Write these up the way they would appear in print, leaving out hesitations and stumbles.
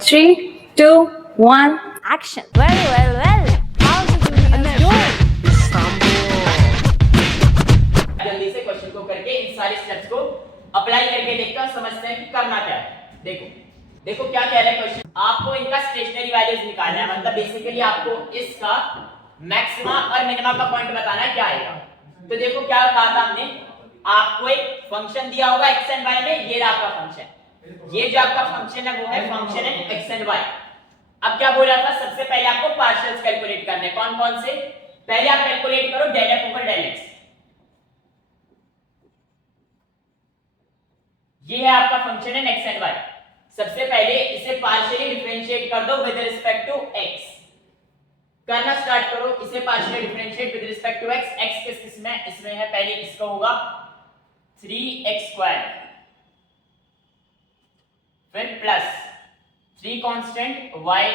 3, 2, 1. Action. Well. How did you do? जल्दी से question को करके इन सारे स्टेप्स को अप्लाई करके देखते हैं, समझते हैं कि करना क्या है। देखो क्या कह रहा है क्वेश्चन। आपको इनका स्टेशनरी वैल्यूज निकालना है, मतलब बेसिकली आपको इसका मैक्सिमा और मिनिमा का पॉइंट बताना है क्या आएगा। तो देखो क्या कहा था हमने, आपको एक फंक्शन दिया होगा x एंड y में, ये आपका फंक्शन, ये जो आपका फंक्शन है वो है फंक्शन है x एंड y। अब क्या बोला था, सबसे पहले आपको पार्शियल्स कैलकुलेट करने। कौन कौन से? पहले आप कैलकुलेट करो del f over del x। ये है आपका फंक्शन है x एंड y। सबसे पहले इसे पार्शियली डिफरेंशिएट कर दो विद रिस्पेक्ट टू x। करना स्टार्ट करो, इसे partially differentiate with respect to x। x किस में? इसमें है, पहले इसका होगा 3x², फिर प्लस 3 कांस्टेंट y²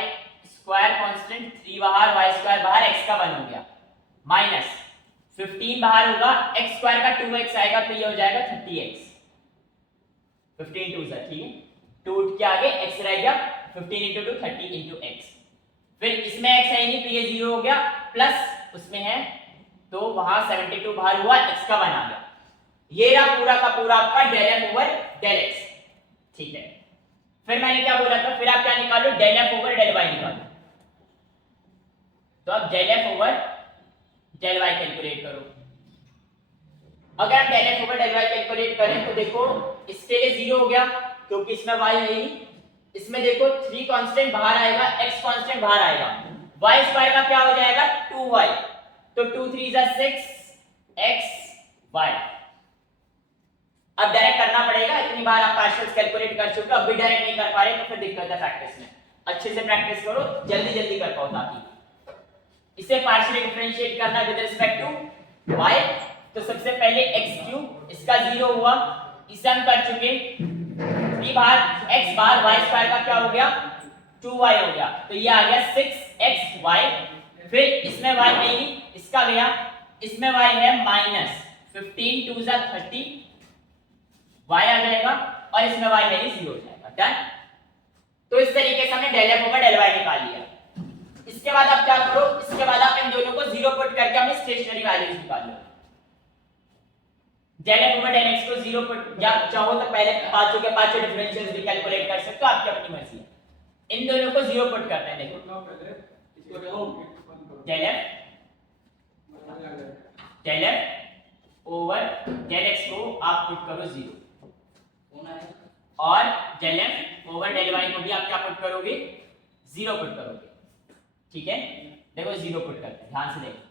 कांस्टेंट, 3 बाहर y² बाहर, x का 1 हो गया, माइनस 15 बाहर होगा, x² का 2x आएगा तो ये हो जाएगा 30x। 15 2 ठीक है, 2 के आगे x रह गया, 15 × 2 30 × x। फिर इसमें x है नहीं तो ये 0 हो गया, प्लस उसमें है तो वहां 72 बाहर हुआ, x का 1 आ गया। ये रहा पूरा का पूरा आपका del f over del x। ठीक है, फिर मैंने क्या बोला था, फिर आप क्या निकालो, del f over del y निकालो। तो अब del f over del y calculate करो। अगर आप del f over del y calculate करें तो देखो इसके लिए 0 हो गया क्योंकि इसमें y है ही। इसमें देखो 3 कांस्टेंट बाहर आएगा, x कांस्टेंट बाहर आएगा, y² का क्या हो जाएगा 2y, तो 2 3 6 x y। अब डायरेक्ट करना पड़ेगा, इतनी बार आप पार्शियल्स कैलकुलेट कर चुके हो, अब भी डायरेक्ट नहीं कर पा रहे तो फिर दिक्कत है प्रैक्टिस में। अच्छे से प्रैक्टिस करो, जल्दी कर पाओ ताकि इसे पार्शियली डिफरेंशिएट करना विद रिस्पेक्ट टू y। तो सबसे पहले x3, इसका 0 हुआ, इसे हम कर चुके, 3 बार x बार y² का क्या हो गया 2y हो गया, तो ये आ गया 6xy। फिर इसमें y नहीं, इसका गया, इसमें y है माइनस 15 2 30, y आ जाएगा, और इसमें y नहीं 0 हो जाएगा। डन। तो इस तरीके से हमने del f over del y निकाल लिया। इसके बाद आप क्या करो, इसके बाद आप इन दोनों को 0 पुट करके हमने स्टेशनरी वैल्यूज निकाल लो। del f over del x को 0 पुट, या चाहो तो पहले पांचों के पांचों डिफरेंशियल्स भी कैलकुलेट कर सकते हो, आपकी अपनी मर्जी है। इन दोनों को 0 पुट करते हैं। देखो del f over del x को आप पुट करो 0, और del f over del y को भी आप क्या पुट करोगे 0 पुट करोगे। ठीक है, देखो 0 पुट करते हैं, ध्यान से देखो।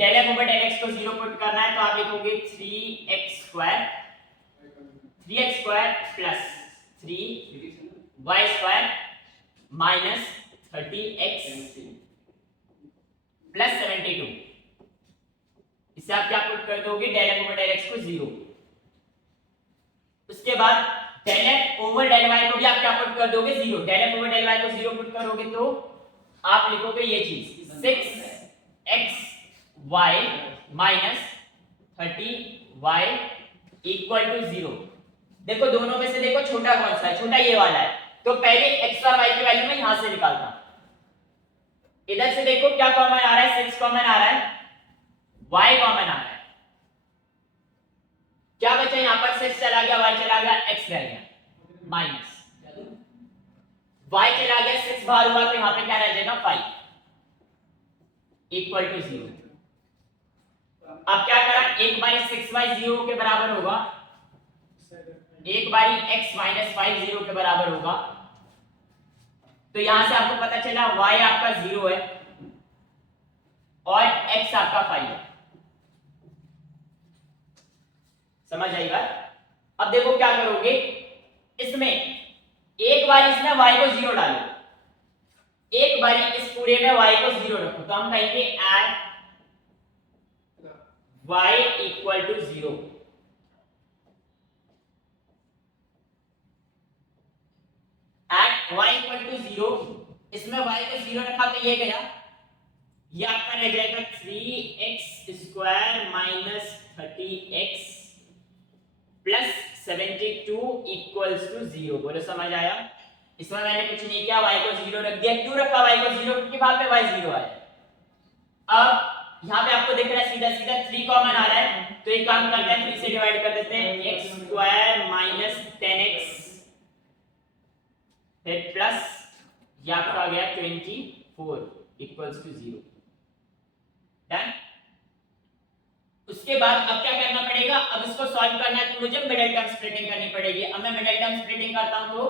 del f over del x को 0 पुट करना है तो आप लिखोगे 3x² plus 3y² minus 30x plus 72। इससे आप क्या पुट कर दोगे, del f over del x को 0। उसके बाद del f over del y को भी आप क्या पुट कर दोगे 0। del f over del y को 0 पुट करोगे तो आप लिखोगे ये चीज 6xy minus 30y equal to 0। देखो दोनों में से देखो छोटा कौन सा है, छोटा ये वाला है, तो पहले x और y की वैल्यू मैं यहां से निकालता हूं। इधर से देखो क्या कॉमन आ रहा है, 6 कॉमन आ रहा है, y कॉमन आ रहा है, क्या बचा यहां पर, 6 चला गया, y चला गया, x रह गया, माइनस y चला गया, 6 बाहर हुआ तो यहां पे क्या रह जाएगा 5 इक्वल टू 0। अब क्या करा, एक बारी 6y 0 के बराबर होगा, एक बारी x माइनस 5 0 के बराबर होगा, तो यहां से आपको पता चला y आपका 0 है और x आपका 5 है। समझ आई बात? अब देखो क्या करोगे, इसमें एक बार इसमें y को 0 डालो, एक बारी इस पूरे में y को 0 रखो, तो हम कहेंगे at y equal to 0। At y equal to 0, इसमें y को 0 रखा तो ये गया, ये आपका रह जाएगा 3x² minus 30x plus 72 equals to 0। बोलो समझ आया? इसमें मैंने कुछ नहीं किया, y को 0 रख दिया। क्यों रखा y को 0? क्योंकि वहां पे y 0 आया। अब यहाँ पे आपको दिख रहा है सीधा सीधा 3 कॉमन आ रहा है, तो एक काम करते हैं 3 से डिवाइड कर देते हैं, x स्क्वायर माइनस 10x फिर प्लस ये आपका आ गया 24 इक्वल्स टू 0। डन। उसके बाद अब क्या करना पड़ेगा, अब इसको सॉल्व करना है तो मुझे मिडिल टर्म स्प्लिटिंग करनी पड़ेगी। अब मैं मिडिल टर्म स्प्लिटिंग करता हूं तो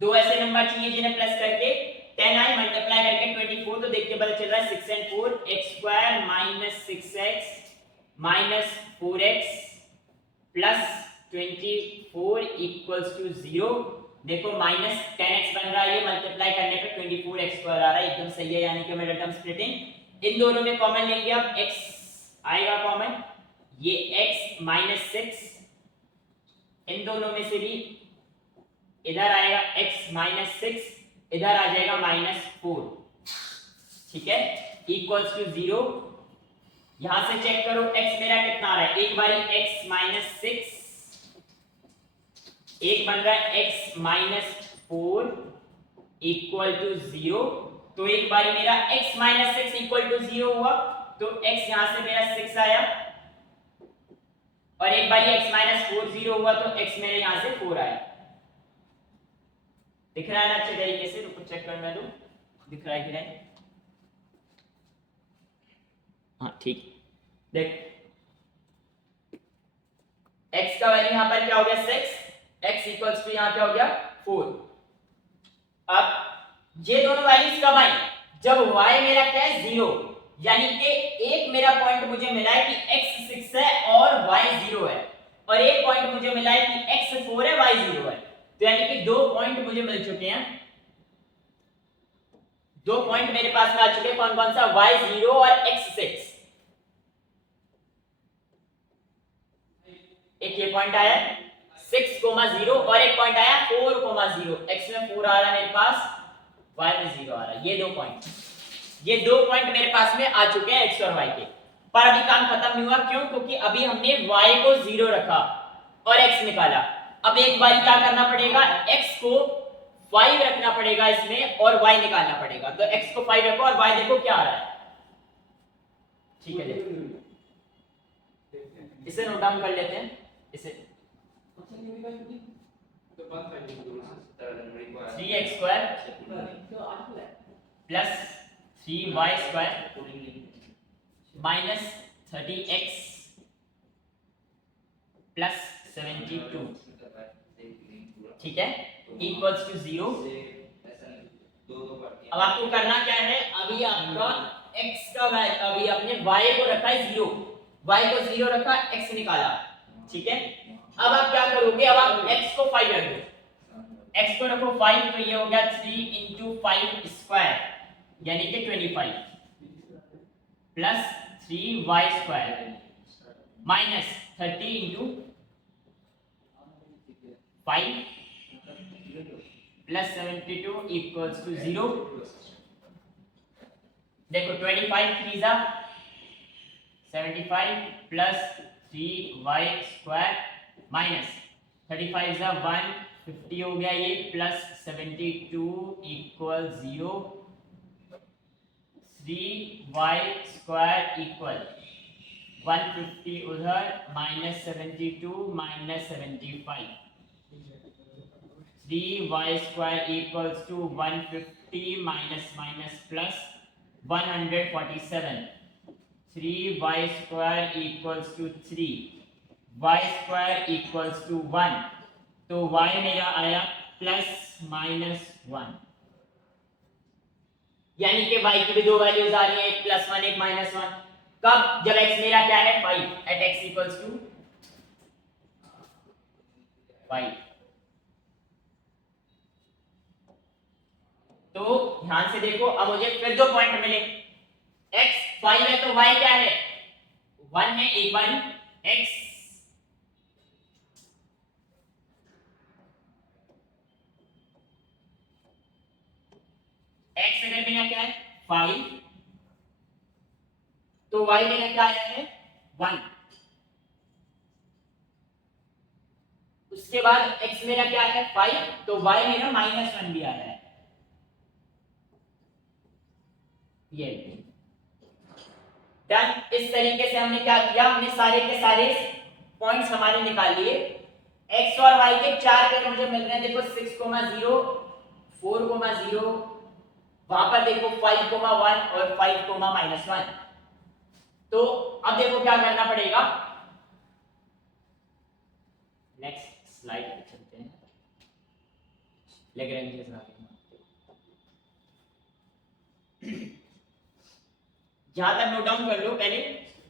दो ऐसे नंबर चाहिए जिन्हें प्लस करके 10i मल्टीप्लाई करके 24, तो देखिए पता चल रहा है 6 and 4 x square minus 6x minus 4x plus 24 equals to 0। देखो माइनस 10x बन रहा है, ये मल्टीप्लाई करने पे 24x स्क्वायर आ रहा है, एकदम सही है, यानी कि मिडिल टर्म स्प्लिटिंग। इन दोनों में कॉमन लेंगे, अब x आएगा कॉमन, ये x माइनस 6 इन दोनों में से भी इधर आएगा x माइनस 6, इधर आ जाएगा माइनस 4, ठीक है, इक्वल्स टू 0। यहां से चेक करो x मेरा कितना आ रहा है, एक बारी x माइनस 6, एक बन रहा है x माइनस 4 इक्वल टू 0। तो एक बारी मेरा x माइनस 6 इक्वल टू 0 हुआ, तो x यहां से मेरा 6 आया, और एक बारी x माइनस 4 0 हुआ तो x मेरे यहां से 4 आया। दिख रहा है ना अच्छे तरीके से? रुको चेक करने दो, दिख रहा है कि नहीं? हाँ ठीक। देख x का वैल्यू यहां पर क्या हो गया 6, x इक्वल्स टू यहां क्या हो गया 4। अब ये दोनों वैल्यूज कब आई, जब y मेरा क्या है 0, यानी कि एक मेरा पॉइंट मुझे मिला है कि x 6 है और y 0 है, और एक पॉइंट मुझे मिला है कि x 4 है y 0 है। तो यानी कि दो पॉइंट मुझे मिल चुके हैं, दो पॉइंट मेरे पास में आ चुके हैं, कौन कौन सा, y 0 और x 6। एक ये पॉइंट आया 6,0 और एक पॉइंट आया 4,0। x में 4 आ रहा है मेरे पास, y में 0 आ रहा है, ये दो पॉइंट, ये दो पॉइंट मेरे पास में आ चुके हैं x और y के। पर अभी काम खत्म नहीं हुआ, क्यों? क्योंकि अभी हमने y को 0 रखा और x निकाला। अब एक बार क्या करना पड़ेगा, x को 5 रखना पड़ेगा इसमें और y निकालना पड़ेगा। तो x को 5 रखो और y देखो क्या आ रहा है, ठीक है? देखो इसे नोट डाउन कर लेते हैं, इसे 3x square plus 3y square minus 30x plus 72, ठीक है, इक्वल्स टू 0। अब आपको करना क्या है, अभी आपका x का वैल्यू, अभी आपने y को रखा है 0, y को 0 रखा, x निकाला, ठीक है। अब आप क्या करोगे, अब आप x को 5 रख दो, x को रखो 5, तो ये हो गया 3 into 5 स्क्वायर यानी कि 25 plus 3y square minus 30 into 5 plus 72 equals to 0। देखो 25 3 जा 75 प्लस 3y स्क्वायर माइनस 35 जा 150 हो गया ये, plus 72 equal 0, 3y square equal 150 उधर minus 72 minus 75, 3y square equals to 150 minus minus plus 147, 3y square equals to 3, y square equals to 1, तो y मेरा आया प्लस माइनस 1, यानी कि y की भी दो वैल्यूज आ रही है, एक प्लस 1 एक माइनस 1। कब? जब x मेरा क्या है 5, एट x इक्वल्स टू 5। तो ध्यान से देखो, अब मुझे फिर दो पॉइंट मिले, x 5 है तो y क्या है 1 है, एक बार x x अगर मेरा क्या है 5, तो y मेरा क्या आया है 1। उसके बाद x मेरा क्या है 5, तो y मेरा -1 भी आया है। ये डन। इस तरीके से हमने क्या किया, हमने सारे के सारे पॉइंट्स हमारे निकाल लिए। x और y के 4 पेयर मुझे मिल रहे हैं, देखो 6,0, 4,0, वहां पर देखो 5,1 और 5,-1। तो अब देखो क्या करना पड़ेगा, नेक्स्ट स्लाइड पे चलते हैं। लैग्रेंज जहां तक नोट डाउन कर लो, पहले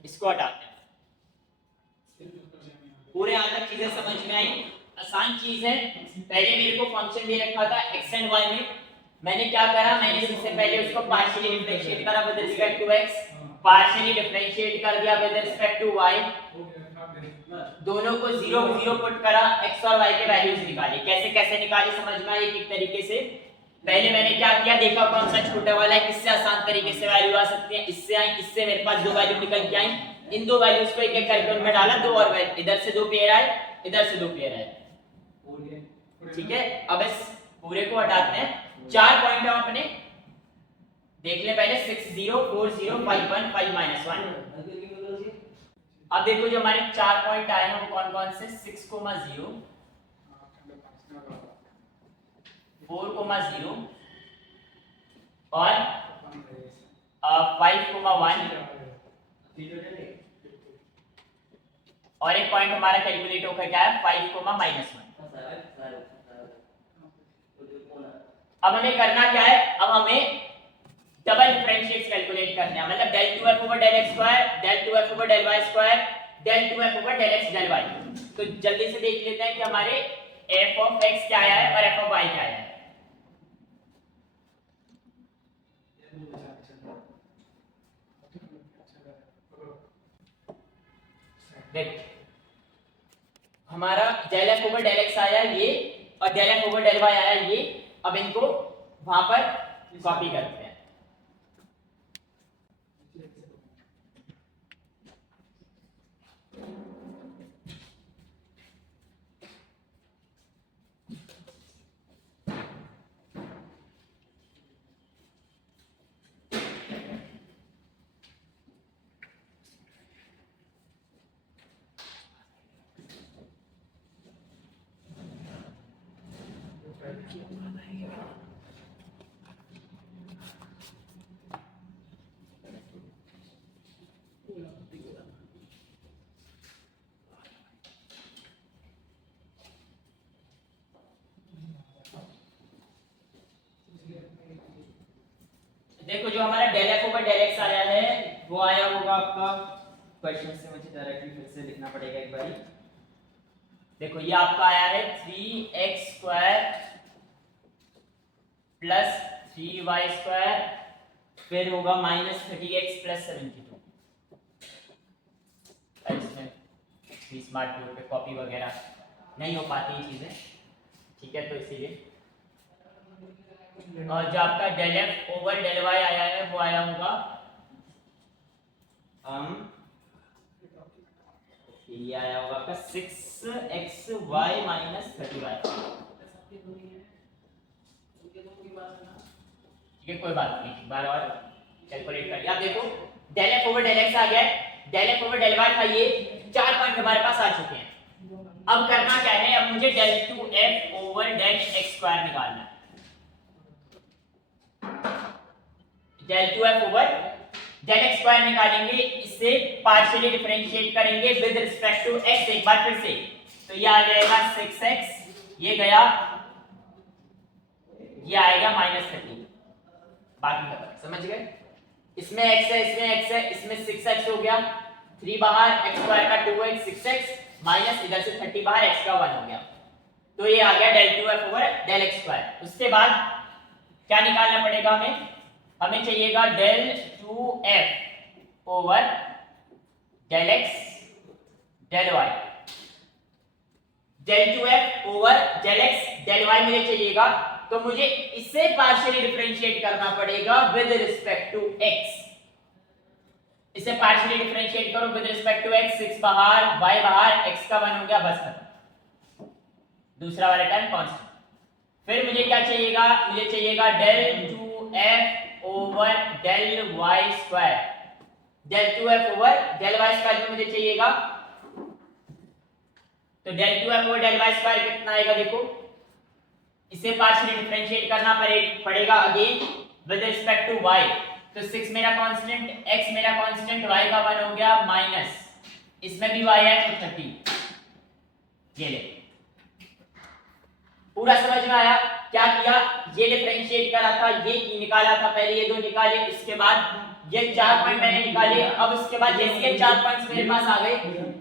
इसको हटाते हैं। पूरे यहां तक चीजें समझ में आई, आसान चीज है। पहले मेरे को फंक्शन दे रखा था x एंड y में, मैंने क्या करा, मैंने सबसे पहले उसको पार्शियली डिफरेंशिएट करा with respect to x, partially differentiate कर दिया विद रिस्पेक्ट टू y, दोनों को 0 पुट करा, x और y के वैल्यूज निकाले। कैसे कैसे निकाले समझ में आई एक तरीके से। पहले मैंने क्या किया, देखा कौन सा छोटा वाला है, किससे आसान तरीके से वैल्यू आ सकती है, इससे आई, इससे मेरे पास 2 वैल्यू निकल के आई, इन 2 वैल्यूज को एक एक करके उनमें डाला, 2 और इधर से 2 पेयर आए, इधर से 2 पेयर आए। ठीक है, अब इस पूरे को हटाते हैं। 4 पॉइंट हम अपने देख ले पहले, 6 0 4 0 5 1 5 -1। अब देखो जो हमारे 4 पॉइंट आए हैं वो कौन कौन से, 6,0, 4,0 और 5,1, और एक पॉइंट हमारा कैलकुलेट होकर क्या है 5,-1। अब हमें करना क्या है, अब हमें डबल डिफरेंशिएट्स कैलकुलेट करने हैं, मतलब del 2f over del x square, del 2f over del y square, del 2f over del x del y। तो जल्दी से देख लेते हैं कि हमारे f of x क्या आया है और f of y क्या आया है। देखो हमारा del f over del x आया ये और del f over del y आया ये। अब इनको वहां पर कॉपी करते हैं। देखो जो हमारा del f over del x आया है वो आया होगा आपका, क्वेश्चन से मुझे डायरेक्टली फिर से लिखना पड़ेगा एक बारी। देखो ये आपका आया है 3x square plus 3y square, फिर होगा -30x प्लस 72। इसमें स्मार्ट बोर्ड पे कॉपी वगैरह नहीं हो पाती ये चीजें, ठीक है, तो इसीलिए। और जो आपका del f over del y आया है वो आया होगा ये आया होगा आपका 6xy - 30y। ठीक है, कोई बात नहीं, एक बार और कैलकुलेट कर लिया। अब देखो del f over del x आ गया है, del f over del y था, ये 4 पॉइंट हमारे पास आ चुके हैं। अब करना क्या है, अब मुझे del 2f over del x square निकालना है। del 2f over del x square निकालेंगे, इससे पार्शियली डिफरेंशिएट करेंगे विद रिस्पेक्ट टू x एक बार फिर से, तो ये आ जाएगा 6x, ये गया, ये आएगा -30। बाकी का समझ गए, इसमें x है, इसमें x है, इसमें 6x हो गया, 3 बाहर, x स्क्वायर का 2x 6x माइनस इधर से 30 बाहर, x का 1 हो गया, तो ये आ गया del 2f over del x square. उसके बाद क्या निकालना पड़ेगा हमें, हमें चाहिएगा del 2f over del x del y, del 2f over del x del y मुझे चाहिएगा, तो मुझे इसे पार्शियली डिफरेंशिएट करना पड़ेगा विद रिस्पेक्ट टू x। इसे पार्शियली डिफरेंशिएट करो विद रिस्पेक्ट टू x, 6 बाहर, y बाहर, x का 1 हो गया, बस खत्म। दूसरा वाला टर्म कांस्टेंट। फिर मुझे क्या चाहिएगा, मुझे चाहिएगा del 2f over del y square. del 2f over del y square में मुझे चाहिएगा, तो del 2f over del y square कितना आएगा, देखो इसे पार्शियली डिफरेंशिएट करना पड़ेगा again with respect to y। तो 6 मेरा कांस्टेंट, x मेरा कांस्टेंट, y का 1 हो गया, माइनस इसमें भी y है तो 30। ये ले, पूरा समझ में आया? क्या किया, ये डिफरेंशिएट करा था, ये निकाला था, पहले ये दो निकाले, इसके बाद ये 4 पॉइंट मैंने निकाले। अब उसके बाद जैसे ये 4 पॉइंट्स मेरे पास आ गए,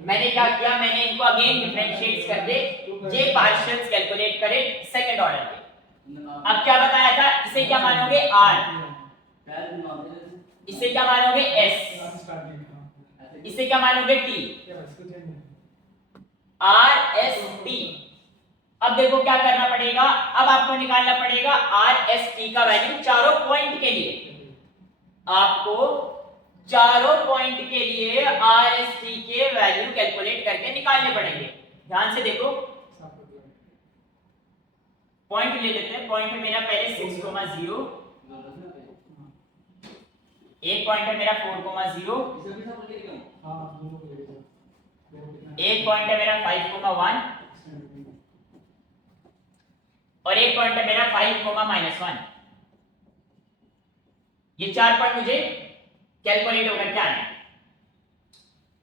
मैंने क्या किया, मैंने इनको अगेन डिफरेंशिएट करके ये पार्शियल्स कैलकुलेट करे सेकंड ऑर्डर के। अब क्या बताया था, इसे क्या मानोगे r, इसे क्या मानोगे s, इसे क्या मानोगे t, r s t। अब देखो क्या करना पड़ेगा, अब आपको निकालना पड़ेगा r s t का वैल्यू चारों पॉइंट के लिए। आपको चारों पॉइंट के लिए r s t के वैल्यू कैलकुलेट करके निकालने पड़ेंगे। ध्यान से देखो, पॉइंट ले लेते हैं। पॉइंट है मेरा पहले 6,0, एक पॉइंट है मेरा 4,0, एक पॉइंट है मेरा 5,1 और एक पॉइंट है मेरा 5,-1। ये 4 पॉइंट मुझे कैलकुलेट होकर के आए।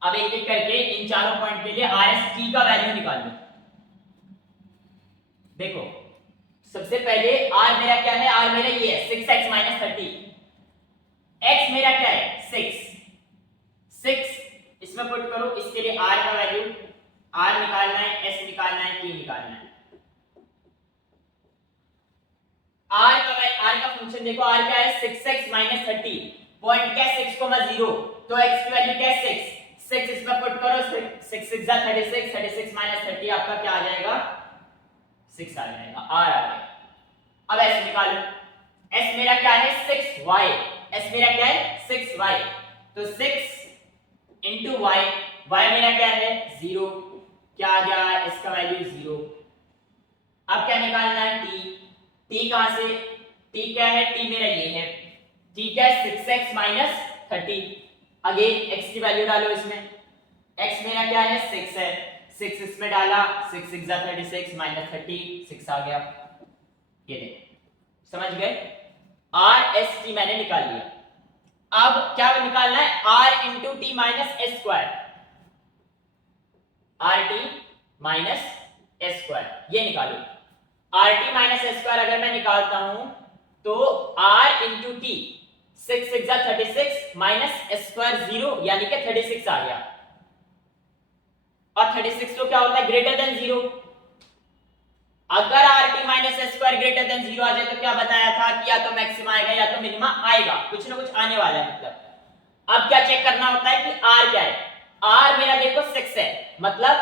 अब एक एक करके इन चारों पॉइंट के लिए RST का वैल्यू निकाल लो। देखो सबसे पहले r मेरा क्या है, r मेरा ये है 6x - 30, x मेरा क्या है 6, इसमें पुट करो, इसके लिए r का वैल्यू, r निकालना है, s निकालना है, t निकालना है। r का फंक्शन देखो, r क्या है 6x - 30, पॉइंट क्या है 6,0, तो x की वैल्यू क्या है 6, इसमें पुट करो, 6 6 36, 36 - 30 आपका क्या आ जाएगा 6 आ जाएगा, r आ जाएगा। अब s निकालो, s मेरा क्या है 6y, s मेरा क्या है 6y, तो 6 into y, y मेरा क्या है 0, क्या आ गया इसका वैल्यू 0। अब क्या निकालना है t कहां से, t क्या है, t मेरा ये है, t क्या है 6x - 30, अगेन x की वैल्यू डालो इसमें, x मेरा क्या है 6 है, 6 इसमें डाला, 6 6 36 - 30, 6 आ गया। ये देखो समझ गए, RST मैंने निकाल लिया। अब क्या निकालना है, r into t minus s square, RT minus s square, ये निकालो। RT minus s स्क्वायर अगर मैं निकालता हूं तो r into t 6 6 36 minus s square 0 यानी कि 36 आ गया। और 36 तो क्या होता है ग्रेटर देन 0। अगर RT minus s square greater than 0 आ जाए तो क्या बताया था कि या तो मैक्सिमा आएगा या तो मिनिमा आएगा, कुछ ना कुछ आने वाला है। मतलब अब क्या चेक करना होता है कि r क्या है, r मेरा देखो 6 है, मतलब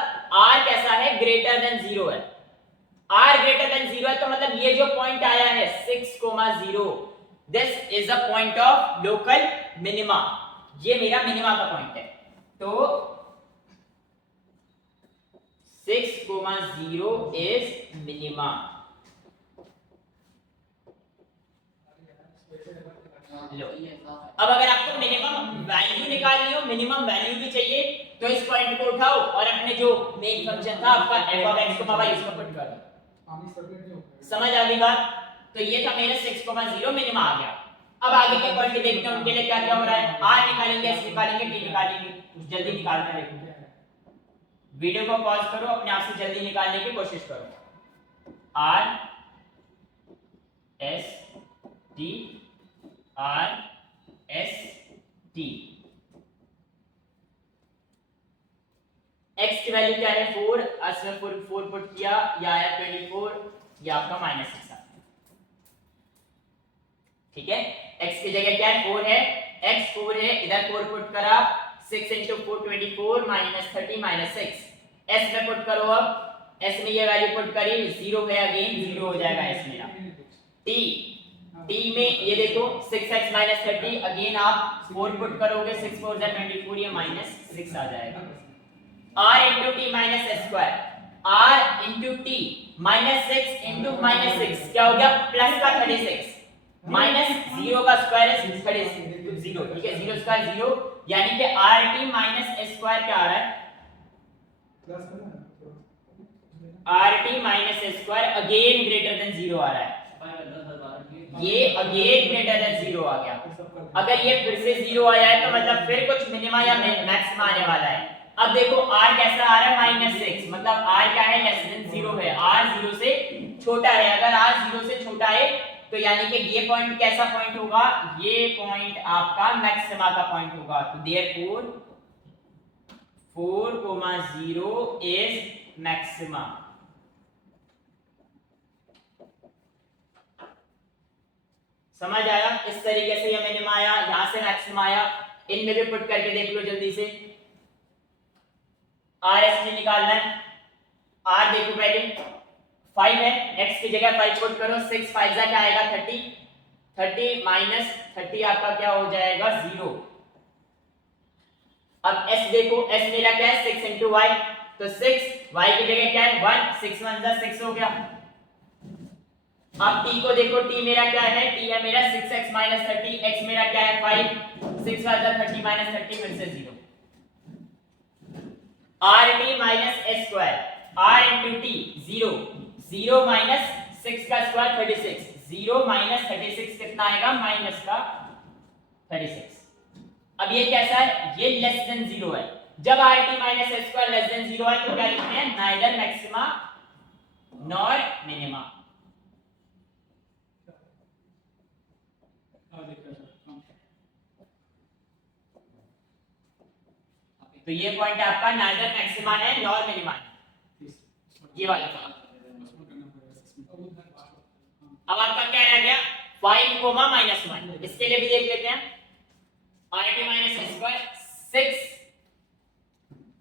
r कैसा है ग्रेटर देन 0 है। r ग्रेटर देन 0 है तो मतलब ये जो पॉइंट आया है 6,0, this is a point of local minima, ये मेरा मिनिमा का पॉइंट है। तो 6,0 इज मिनिमा। लो अब अगर आपको मिनिमम वैल्यू निकालनी हो, मिनिमम वैल्यू भी चाहिए, तो इस पॉइंट को उठाओ और अपने जो मेन फंक्शन था आपका f(x), इसको पुट कर दो। समझ आ गई बात? तो ये था मेरा 6,0 मिनिमा आ गया। अब आगे के पॉइंट देखते हैं उनके लिए क्या क्या हो रहा है। r निकालेंगे, s निकालेंगे, t निकालेंगे, जल्दी निकालना है। देखो वीडियो को पॉज करो, अपने आप से जल्दी निकालने की कोशिश करो। r s t r s t, x की वैल्यू क्या है 4, इसमें 4 पुट किया, या आया 24, ये आपका -6 आ गया। ठीक है, x की जगह क्या है 4 है, x 4 है, इधर 4 पुट करा, 6 into 4 24 -30 -6, s में पुट करो। अब s में ये वैल्यू पुट करी, 0 है, अगेन 0 हो जाएगा s मेरा। t t में ये देखो 6x minus 30, अगेन आप 4 पुट करोगे, 6 4 जा 24, ये -6 आ जाएगा। r into t minus s square, r into t -6 into -6 क्या हो गया, प्लस का 36 माइनस 0 का स्क्वायर है 36 0, ठीक है, 0 स्क्वायर 0, यानी कि rt minus s square क्या आ रहा है, rt minus s square again greater than 0 आ रहा है, ये अगेन ग्रेटर देन 0 आ गया। अगर ये फिर से 0 आया है तो मतलब फिर कुछ मिनिमा या मैक्सिमा आने वाला है। अब देखो r कैसा आ रहा है -6, मतलब r क्या है, लेस देन 0 है, r 0 से छोटा है। अगर r 0 से छोटा है तो यानी कि ये पॉइंट कैसा पॉइंट होगा, ये पॉइंट आपका मैक्सिमा का पॉइंट होगा। तो देयरफॉर 4,0 इज मैक्सिमा। समझ आया, इस तरीके से ये मिनिमा आया, यहां से मैक्सिमा आया, इनमें भी पुट करके देख लो जल्दी से। आर एस टी निकालना है, आर देखो पहले 5 है, x की जगह 5 पुट करो, 6 5 जा क्या आएगा 30, 30 माइनस 30 आपका क्या हो जाएगा 0। अब s देखो, s मेरा क्या है 6 into y, तो 6 y की जगह क्या है 1, 6 1 जा 6 हो गया। अब t को देखो, t मेरा क्या है, t है मेरा 6x minus 30, x मेरा क्या है 5, 6 5 जा 30 minus 30 फिर से 0। rt minus s square, r into t 0, 0 minus 6 का स्क्वायर 36, 0 minus 36 कितना आएगा, माइनस का 36। अब ये कैसा है, ये लेस देन 0 है। जब rt minus s square less than 0 है तो क्या लिखते हैं, नाइदर मैक्सिमा नॉर मिनिमा। तो ये पॉइंट आपका नाइदर मैक्सिमा है नॉर मिनिमा है, ये वाला। अब आपका क्या रह गया 5, -1, इसके लिए भी देख लेते हैं। rt minus s square 6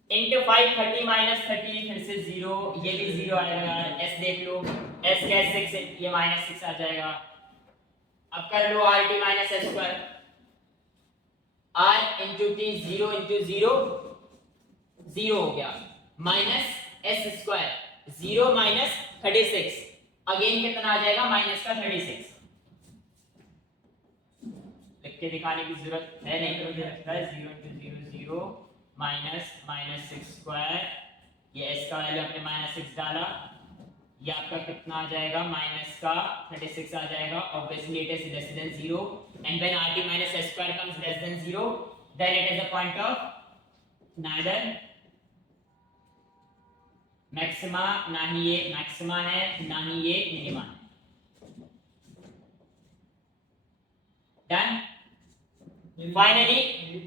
into 5 30 minus 30 फिर से 0, ये भी 0 आएगा। s देख लो, s क्या है 6, ये -6 आ जाएगा। अब कर लो rt minus s square, r into t 0 into 0 0 हो गया, minus s square 0 minus 36, again कितना आ जाएगा माइनस का 36। लिख के दिखाने की जरूरत है नहीं, तो ये रखता है 0 into 0 0 माइनस 6 स्क्वायर, ये s का वैल्यू आपने -6 डाला, ये आपका कितना आ जाएगा माइनस का 36 आ जाएगा। Obviously it is less than 0 and when rt minus s square comes less than 0 then it is a point of neither maxima, ना ही ये मैक्सिमा है ना ही ये मिनिमा है। डन। फाइनली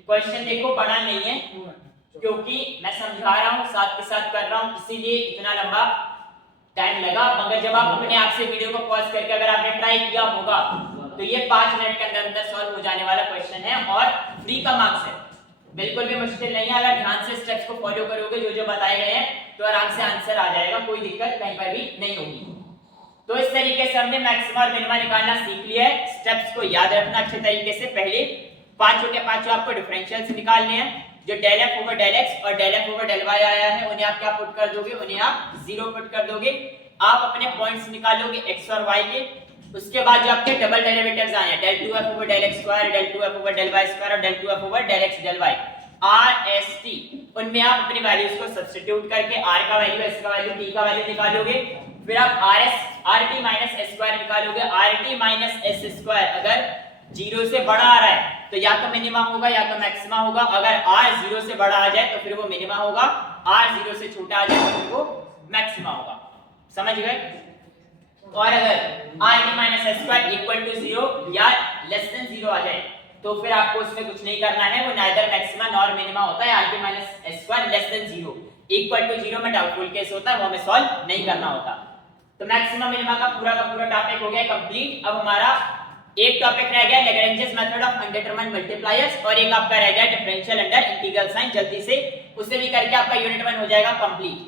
क्वेश्चन देखो बड़ा नहीं है क्योंकि मैं समझा रहा हूं साथ के साथ कर रहा हूं, इसीलिए इतना लंबा टाइम लगा। मगर जब आप अपने आप से वीडियो को पॉज करके अगर आपने ट्राई किया होगा तो ये 5 मिनट के अंदर अंदर सॉल्व हो जाने वाला क्वेश्चन है और फ्री का मार्क्स है, बिल्कुल भी मुश्किल नहीं है। अगर ध्यान से स्टेप्स को फॉलो करोगे जो जो बताए गए हैं तो आराम से आंसर आ जाएगा, कोई दिक्कत कहीं पर भी नहीं होगी। तो इस तरीके से हमने मैक्सिमा और मिनिमा निकालना सीख लिया है। स्टेप्स को याद रखना अच्छे तरीके से। पहले 5 के 5 आपको डिफरेंशियल्स निकालने हैं, जो del f over del x और del f over del y आया है उन्हें आप क्या पुट कर दोगे, उन्हें आप 0 पुट कर दोगे। आप अपने पॉइंट्स निकालोगे x और y के, उसके बाद जो आपके डबल डेरिवेटिव्स आए हैं del 2f over del x square, del 2f over del y square और del 2f over del x del y r s t, उनमें आप अपनी वैल्यूज को सब्स्टिट्यूट करके r का वैल्यू, s का वैल्यू, t का वैल्यू निकालोगे। फिर आप rt minus s square निकालोगे। rt minus s square अगर 0 से बड़ा आ रहा है तो या तो मिनिमा होगा या तो मैक्सिमा होगा। अगर r 0 से बड़ा आ जाए तो फिर वो मिनिमा होगा, r 0 से छोटा आ जाए तो फिर वो मैक्सिमा होगा। समझ गए? और अगर rt minus s square equal to 0 या less than 0 आ जाए तो फिर आपको उसमें कुछ नहीं करना है, वो नाइदर मैक्सिमा नॉर मिनिमा होता है। rt minus s square less than 0 equal to 0 में डाउटफुल केस होता है, वो हमें सॉल्व नहीं करना होता। तो मैक्सिमा मिनिमा का पूरा टॉपिक हो गया कंप्लीट। अब हमारा एक टॉपिक रह गया Lagrange's method of undetermined multipliers और एक आपका रह गया डिफरेंशियल अंडर इंटीग्रल साइन। जल्दी से उसे भी करके आपका यूनिट 1 हो जाएगा कंप्लीट।